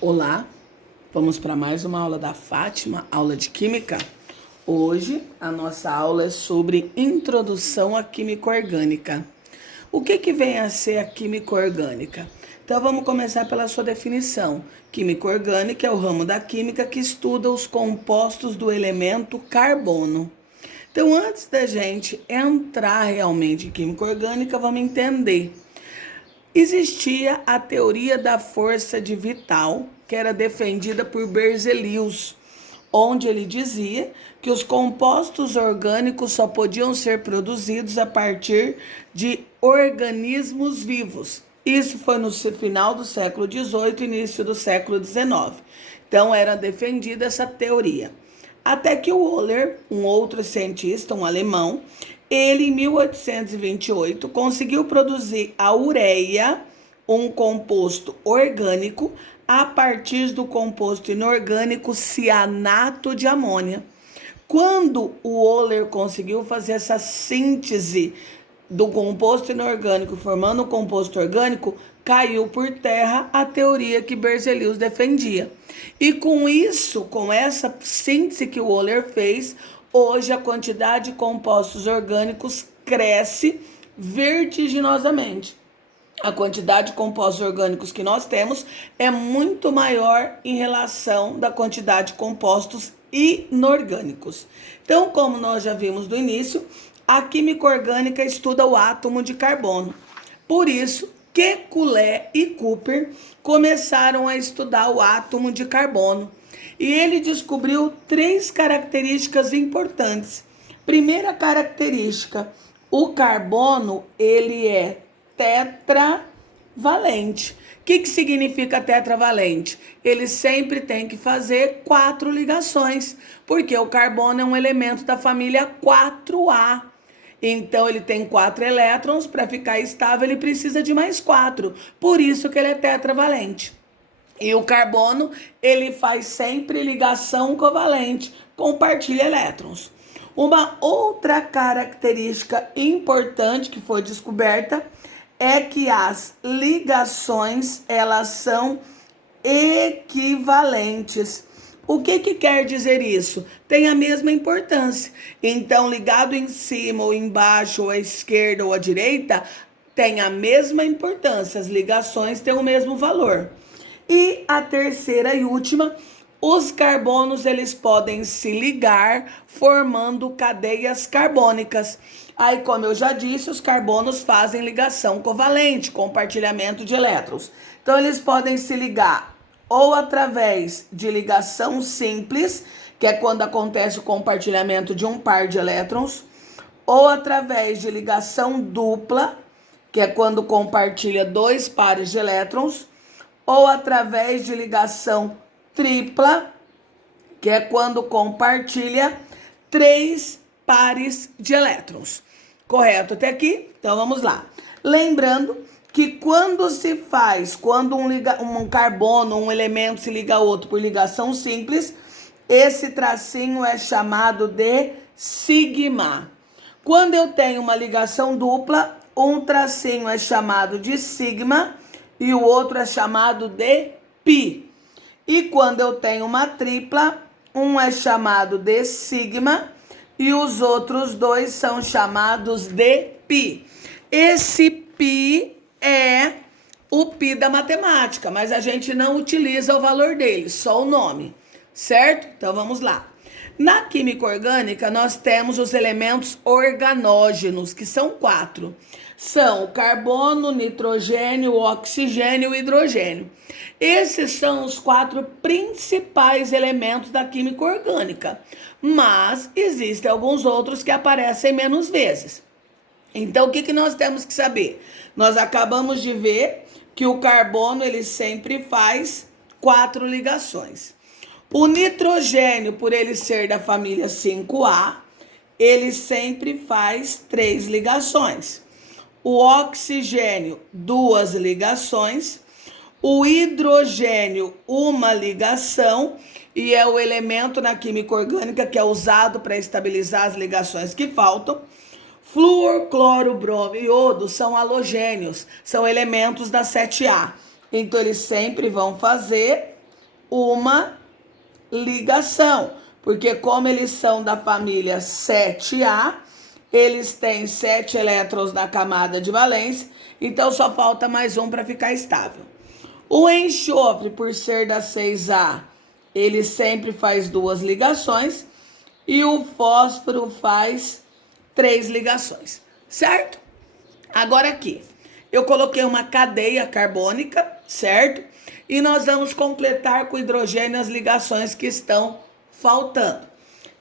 Olá, vamos para mais uma aula da Fátima, aula de Química. Hoje a nossa aula é sobre Introdução à Química Orgânica. O que vem a ser a Química Orgânica? Então vamos começar pela sua definição. Química orgânica é o ramo da química que estuda os compostos do elemento carbono. Então antes da gente entrar realmente em química orgânica, vamos entender. Existia a teoria da força de Vital, que era defendida por Berzelius, onde ele dizia que os compostos orgânicos só podiam ser produzidos a partir de organismos vivos. Isso foi no final do século XVIII, início do século XIX. Então era defendida essa teoria. Até que o Wohler, um outro cientista, um alemão, ele em 1828 conseguiu produzir a ureia, um composto orgânico, a partir do composto inorgânico cianato de amônia. Quando o Wohler conseguiu fazer essa síntese do composto inorgânico formando um composto orgânico, caiu por terra a teoria que Berzelius defendia. E com isso, com essa síntese que o Wohler fez, hoje a quantidade de compostos orgânicos cresce vertiginosamente. A quantidade de compostos orgânicos que nós temos é muito maior em relação da quantidade de compostos inorgânicos. Então, como nós já vimos no início, a química orgânica estuda o átomo de carbono. Por isso, Kekulé e Cooper começaram a estudar o átomo de carbono. E ele descobriu 3 características importantes. Primeira característica, o carbono, ele é tetravalente. O que significa tetravalente? Ele sempre tem que fazer 4 ligações, porque o carbono é um elemento da família 4A. Então ele tem 4 elétrons, para ficar estável ele precisa de mais 4. Por isso que ele é tetravalente. E o carbono, ele faz sempre ligação covalente, compartilha elétrons. Uma outra característica importante que foi descoberta é que as ligações, elas são equivalentes. O que quer dizer isso? Tem a mesma importância. Então, ligado em cima ou embaixo, ou à esquerda ou à direita, tem a mesma importância. As ligações têm o mesmo valor. E a terceira e última, os carbonos eles podem se ligar formando cadeias carbônicas. Aí, como eu já disse, os carbonos fazem ligação covalente, compartilhamento de elétrons. Então, eles podem se ligar ou através de ligação simples, que é quando acontece o compartilhamento de um par de elétrons, ou através de ligação dupla, que é quando compartilha 2 pares de elétrons, ou através de ligação tripla, que é quando compartilha 3 pares de elétrons. Correto até aqui? Então vamos lá. Lembrando que quando um carbono, um elemento se liga a outro por ligação simples, esse tracinho é chamado de sigma. Quando eu tenho uma ligação dupla, um tracinho é chamado de sigma e o outro é chamado de pi. E quando eu tenho uma tripla, um é chamado de sigma e os outros 2 são chamados de pi. Esse pi é o pi da matemática, mas a gente não utiliza o valor dele, só o nome, certo? Então vamos lá. Na química orgânica, nós temos os elementos organógenos, que são 4. São o carbono, o nitrogênio, o oxigênio e o hidrogênio. Esses são os 4 principais elementos da química orgânica, mas existem alguns outros que aparecem menos vezes. Então, o que nós temos que saber? Nós acabamos de ver que o carbono, ele sempre faz 4 ligações. O nitrogênio, por ele ser da família 5A, ele sempre faz 3 ligações. O oxigênio, 2 ligações. O hidrogênio, 1 ligação. E é o elemento na química orgânica que é usado para estabilizar as ligações que faltam. Flúor, cloro, bromo e iodo são halogênios, são elementos da 7A. Então, eles sempre vão fazer uma ligação, porque como eles são da família 7A, eles têm 7 elétrons na camada de valência, então só falta mais um para ficar estável. O enxofre, por ser da 6A, ele sempre faz 2 ligações, e o fósforo faz 3 ligações, certo? Agora aqui, eu coloquei uma cadeia carbônica, certo? E nós vamos completar com hidrogênio as ligações que estão faltando.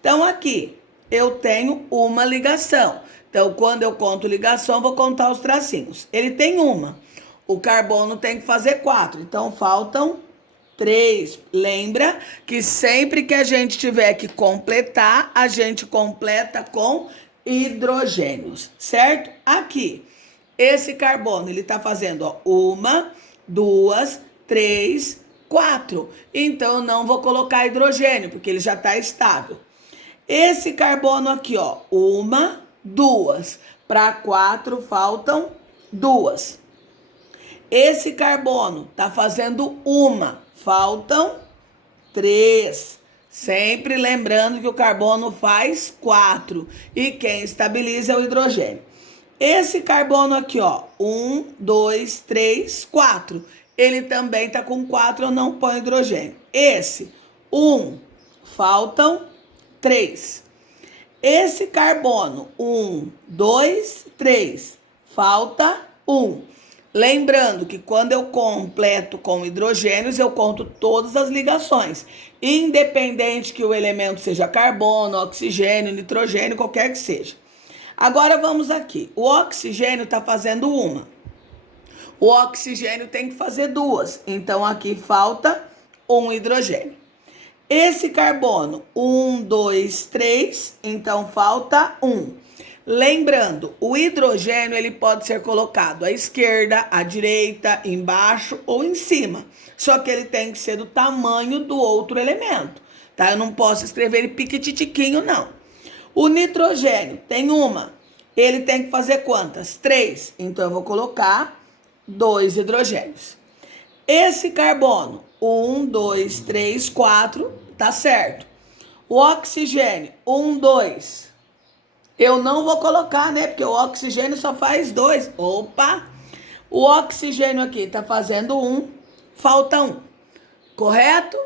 Então aqui, eu tenho uma ligação. Então, quando eu conto ligação, eu vou contar os tracinhos. Ele tem uma. O carbono tem que fazer 4. Então, faltam 3. Lembra que sempre que a gente tiver que completar, a gente completa com hidrogênios, certo? Aqui, esse carbono, ele tá fazendo, ó, 1, 2, 3, 4. Então, eu não vou colocar hidrogênio, porque ele já está estável. Esse carbono aqui, ó, 1, 2. Para 4, faltam 2. Esse carbono tá fazendo 1, faltam 3. Sempre lembrando que o carbono faz 4. E quem estabiliza é o hidrogênio. Esse carbono aqui, ó, 1, 2, 3, 4. Ele também tá com 4, eu não ponho hidrogênio. Esse, 1, faltam 3. Esse carbono, 1, 2, 3, falta 1. Lembrando que quando eu completo com hidrogênios, eu conto todas as ligações, independente que o elemento seja carbono, oxigênio, nitrogênio, qualquer que seja. Agora vamos aqui. O oxigênio está fazendo 1. O oxigênio tem que fazer 2. Então aqui falta 1 hidrogênio. Esse carbono, 1, 2, 3, então falta 1. Lembrando, o hidrogênio ele pode ser colocado à esquerda, à direita, embaixo ou em cima. Só que ele tem que ser do tamanho do outro elemento, tá? Eu não posso escrever ele piquititiquinho, não. O nitrogênio tem 1. Ele tem que fazer quantas? 3. Então eu vou colocar 2 hidrogênios. Esse carbono, 1, 2, 3, 4, tá certo. O oxigênio, 1, 2. Eu não vou colocar, né? Porque o oxigênio só faz 2. Opa! O oxigênio aqui tá fazendo 1, falta 1. Correto?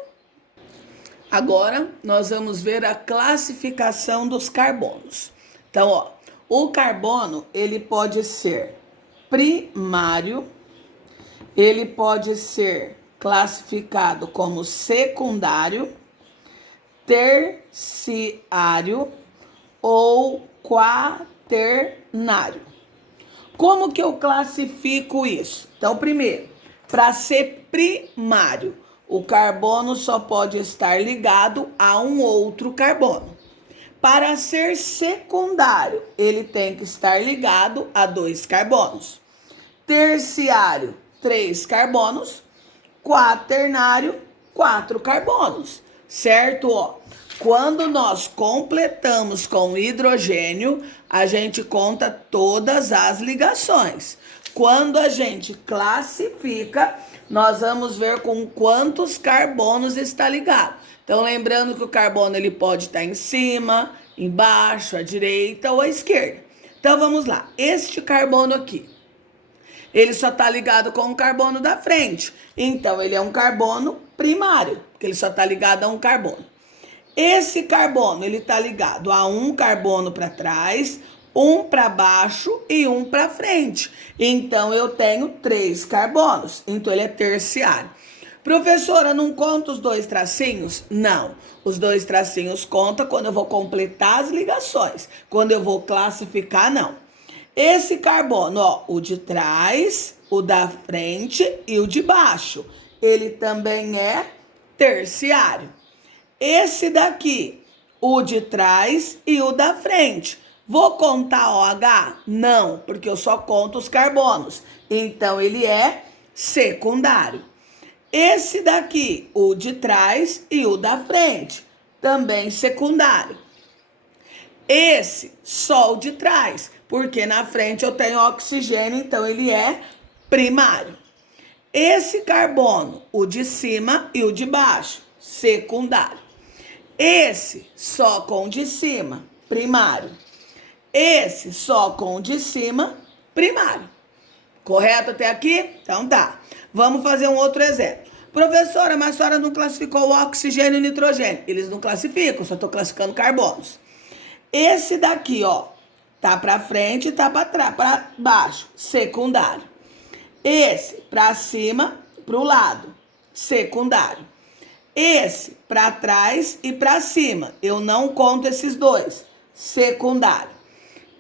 Agora, nós vamos ver a classificação dos carbonos. Então, ó, o carbono, ele pode ser primário, ele pode ser classificado como secundário, terciário ou quaternário. Como que eu classifico isso? Então, primeiro, para ser primário, o carbono só pode estar ligado a um outro carbono. Para ser secundário, ele tem que estar ligado a 2 carbonos. Terciário, 3 carbonos. Quaternário, 4 carbonos. Certo? Ó, quando nós completamos com hidrogênio, a gente conta todas as ligações. Quando a gente classifica, nós vamos ver com quantos carbonos está ligado. Então, lembrando que o carbono ele pode estar em cima, embaixo, à direita ou à esquerda. Então, vamos lá. Este carbono aqui, ele só está ligado com o carbono da frente. Então, ele é um carbono primário, porque ele só está ligado a um carbono. Esse carbono, ele está ligado a um carbono para trás, um para baixo e um para frente. Então, eu tenho 3 carbonos. Então, ele é terciário. Professora, não conta os 2 tracinhos? Não. Os 2 tracinhos conta quando eu vou completar as ligações. Quando eu vou classificar, não. Esse carbono, ó, o de trás, o da frente e o de baixo, ele também é terciário. Esse daqui, o de trás e o da frente. Vou contar OH? Não, porque eu só conto os carbonos. Então, ele é secundário. Esse daqui, o de trás e o da frente, também secundário. Esse, só o de trás, porque na frente eu tenho oxigênio, então ele é primário. Esse carbono, o de cima e o de baixo, secundário. Esse só com o de cima, primário. Esse só com o de cima, primário. Correto até aqui? Então tá. Vamos fazer um outro exemplo. Professora, mas a senhora não classificou o oxigênio e o nitrogênio. Eles não classificam, só estou classificando carbonos. Esse daqui, ó, tá para frente e tá para baixo, secundário. Esse para cima, para o lado, secundário. Esse para trás e para cima, eu não conto esses dois, secundário.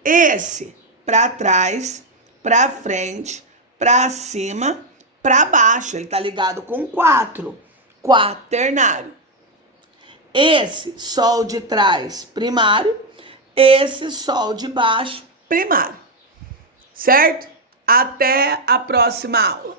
Esse para trás, para frente, para cima, para baixo, ele tá ligado com 4, quaternário. Esse sol de trás, primário. Esse sol de baixo, primário. Certo? Até a próxima aula.